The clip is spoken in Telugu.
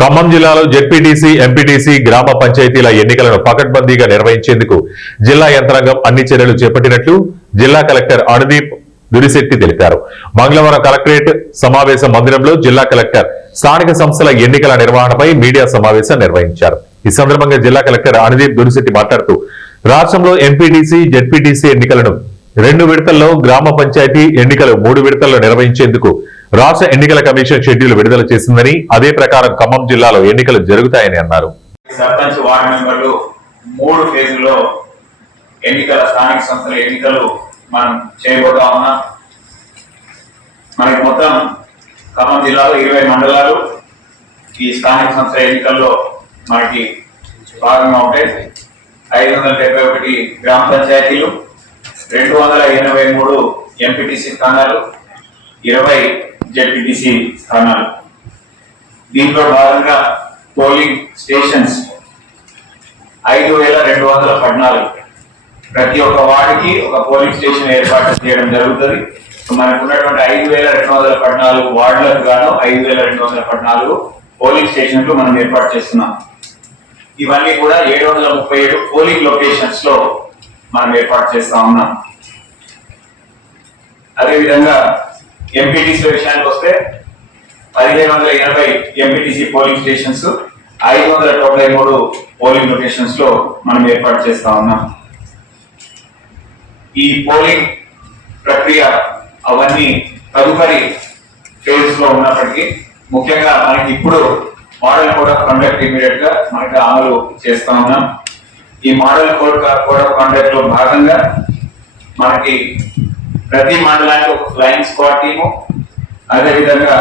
ఖమ్మం జిల్లాలో జెడ్పీటీసీ, ఎంపీటీసీ, గ్రామ పంచాయతీల ఎన్నికలను పకడ్బందీగా నిర్వహించేందుకు జిల్లా యంత్రాంగం అన్ని చర్యలు చేపట్టినట్లు జిల్లా కలెక్టర్ అనుదీప్ దురిశెట్టి తెలిపారు. మంగళవారం కలెక్టరేట్ సమావేశ మందిరంలో జిల్లా కలెక్టర్ స్థానిక సంస్థల ఎన్నికల నిర్వహణపై మీడియా సమావేశం నిర్వహించారు. ఈ సందర్భంగా జిల్లా కలెక్టర్ అనుదీప్ దురిశెట్టి మాట్లాడుతూ రాష్ట్రంలో ఎంపీటీసీ, జెడ్పీటీసీ ఎన్నికలను 2 విడతల్లో, గ్రామ పంచాయతీ ఎన్నికలు 3 విడతల్లో నిర్వహించేందుకు రాష్ట్ర ఎన్నికల కమిషన్ షెడ్యూల్ విడుదల చేసిందని, అదే ప్రకారం ఖమ్మం జిల్లాలో ఎన్నికలు జరుగుతాయని అన్నారు. సర్పంచ్ వార్డు మెంబర్లు 3 ఫేజుల్లో ఎన్నికల స్థానిక సంస్థల ఎన్నికలు మనం చేయబోతా ఉన్నాం. మనకి మొత్తం ఖమ్మం జిల్లాలో 20 మండలాలు ఈ స్థానిక సంస్థల ఎన్నికల్లో మనకి భాగంగా ఉంటాయి. 571 గ్రామ పంచాయతీలు, 283 ఎంపీటీసీ స్థానాలు, 20 జెడ్పీటీసీ స్థానాలు. దీంట్లో భాగంగా పోలింగ్ స్టేషన్స్ 5214. ప్రతి ఒక్క వార్డుకి ఒక పోలింగ్ స్టేషన్ ఏర్పాటు చేయడం జరుగుతుంది. మనకు ఉన్నటువంటి 5214 వార్డులకు గాను 5214 పోలింగ్ స్టేషన్లు మనం ఏర్పాటు చేస్తున్నాం. ఇవన్నీ కూడా 737 పోలింగ్ లొకేషన్స్ లో మనం ఏర్పాటు చేస్తా ఉన్నాం. అదేవిధంగా ఎంపీటీసీ విషయానికి వస్తే 1580 MPTC polling stations, 593 polling locations లో మనం ఏర్పాటు చేస్తా ఉన్నాం. ఈ పోలింగ్ ప్రక్రియ అవన్నీ తదుపరి ఫేజ్ లో ఉన్నప్పటికీ ముఖ్యంగా మనకి ఇప్పుడు model code of conduct immediate గా మనకి అమలు చేస్తా ఉన్నాం. ఈ మోడల్ కోడ్ ఆఫ్ కండక్ట్ లో భాగంగా మనకి ప్రతి మండలానికి ఒక ఫ్లయింగ్ స్క్వాడ్ టీము, అదేవిధంగా